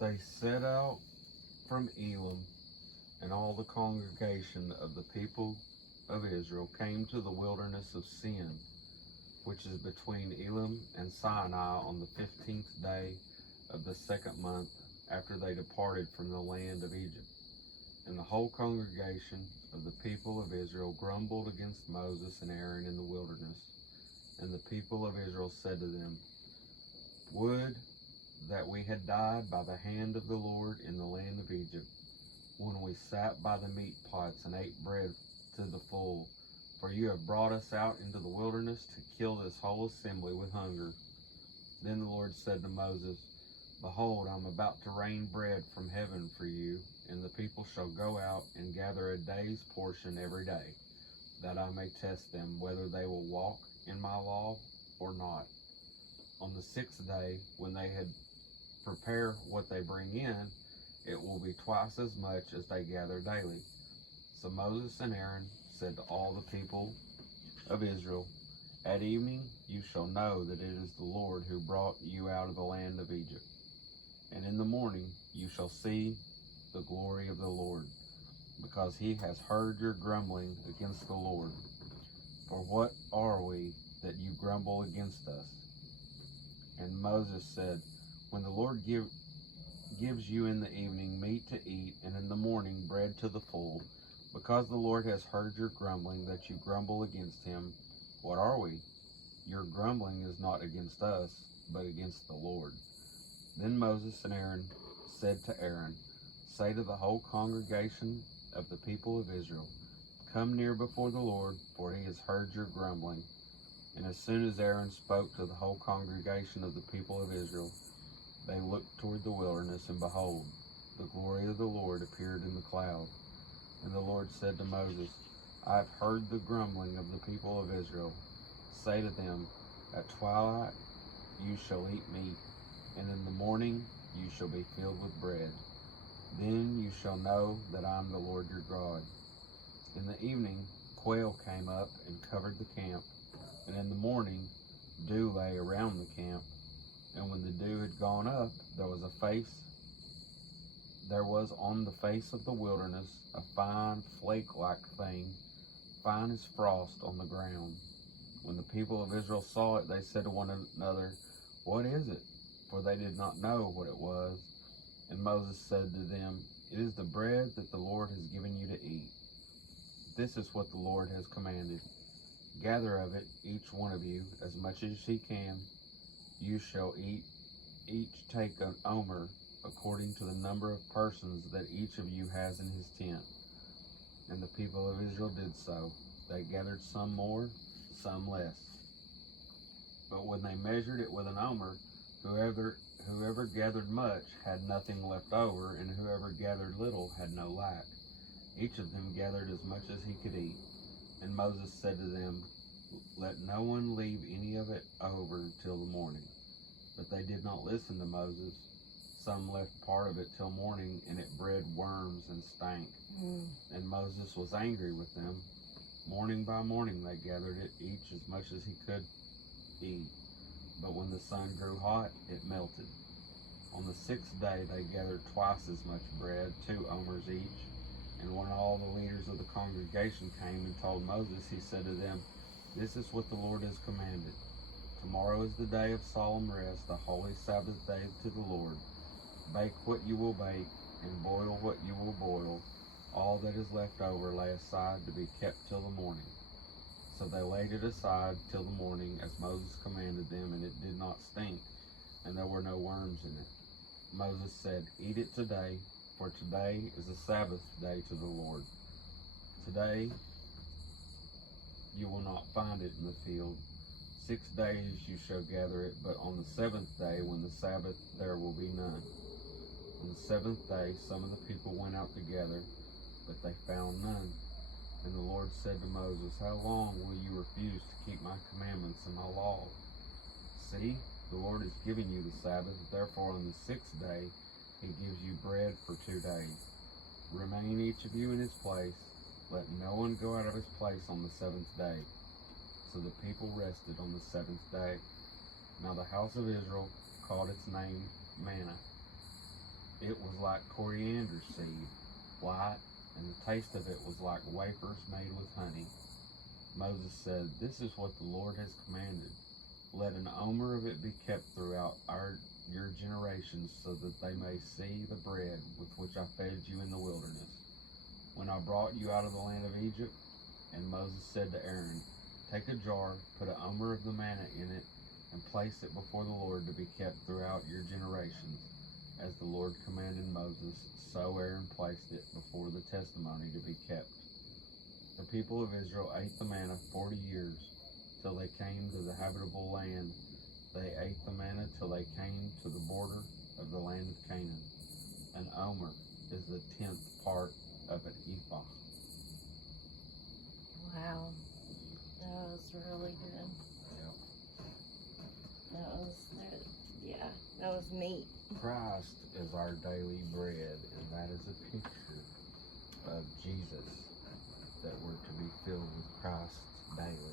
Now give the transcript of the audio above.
They set out from Elim, and all the congregation of the people of Israel came to the wilderness of Sin, which is between Elim and Sinai, on the 15th day of the second month after they departed from the land of Egypt. And the whole congregation of the people of Israel grumbled against Moses and Aaron in the wilderness. And the people of Israel said to them, "Would that we had died by the hand of the Lord in the land of Egypt, when we sat by the meat pots and ate bread to the full. For you have brought us out into the wilderness to kill this whole assembly with hunger." Then the Lord said to Moses, "Behold, I am about to rain bread from heaven for you, and the people shall go out and gather a day's portion every day, that I may test them whether they will walk in my law or not. On the 6th day, when they had prepared what they bring in, it will be twice as much as they gather daily." So Moses and Aaron said to all the people of Israel, "At evening you shall know that it is the Lord who brought you out of the land of Egypt. And in the morning you shall see the glory of the Lord, because he has heard your grumbling against the Lord. For what are we that you grumble against us?" And Moses said, "When the Lord gives you in the evening meat to eat, and in the morning bread to the full, because the Lord has heard your grumbling, that you grumble against him, what are we? Your grumbling is not against us, but against the Lord." Then Moses and Aaron said to Aaron, "Say to the whole congregation of the people of Israel, Come near before the Lord, for he has heard your grumbling." And as soon as Aaron spoke to the whole congregation of the people of Israel, they looked toward the wilderness, and behold, the glory of the Lord appeared in the cloud. And the Lord said to Moses, "I have heard the grumbling of the people of Israel. Say to them, At twilight you shall eat meat, and in the morning you shall be filled with bread. Then you shall know that I am the Lord your God." In the evening quail came up and covered the camp, and in the morning dew lay around the camp. And when the dew had gone up, there was on the face of the wilderness a fine flake-like thing, fine as frost on the ground. When the people of Israel saw it, they said to one another, "What is it?" For they did not know what it was. And Moses said to them, "It is the bread that the Lord has given you to eat. This is what the Lord has commanded. Gather of it, each one of you, as much as he can. You shall each take an omer, according to the number of persons that each of you has in his tent." And the people of Israel did so. They gathered some more, some less. But when they measured it with an omer, whoever gathered much had nothing left over, and whoever gathered little had no lack. Each of them gathered as much as he could eat. And Moses said to them, "Let no one leave any of it over till the morning." But they did not listen to Moses. Some left part of it till morning, and it bred worms and stank. And Moses was angry with them. Morning by morning they gathered it, each as much as he could eat. But when the sun grew hot, it melted. On the 6th day they gathered twice as much bread, 2 omers each. And when all the leaders of the congregation came and told Moses, he said to them, "This is what the Lord has commanded. Tomorrow is the day of solemn rest, the holy Sabbath day to the Lord. Bake what you will bake, and boil what you will boil. All that is left over lay aside to be kept till the morning." So they laid it aside till the morning, as Moses commanded them, and it did not stink, and there were no worms in it. Moses said, "Eat it today, for today is a Sabbath day to the Lord. Today you will not find it in the field. 6 days you shall gather it, but on the 7th day, when the Sabbath, there will be none." On the 7th day some of the people went out together, but they found none. And the Lord said to Moses, "How long will you refuse to keep my commandments and my law? See, the Lord has given you the Sabbath, therefore on the 6th day he gives you bread for 2 days. Remain each of you in his place. Let no one go out of his place on the 7th day." So the people rested on the 7th day. Now the house of Israel called its name manna. It was like coriander seed, white, and the taste of it was like wafers made with honey. Moses said, "This is what the Lord has commanded. Let an omer of it be kept throughout your generations, so that they may see the bread with which I fed you in the wilderness, when I brought you out of the land of Egypt." And Moses said to Aaron, "Take a jar, put an omer of the manna in it, and place it before the Lord to be kept throughout your generations. As the Lord commanded Moses, so Aaron placed it before the testimony to be kept." The people of Israel ate the manna 40 years, till they came to the habitable land. They ate the manna till they came to the border of the land of Canaan. An omer is the 10th part of an ephah. Wow. That was really good. That was meat. Christ is our daily bread, and that is a picture of Jesus, that we're to be filled with Christ daily.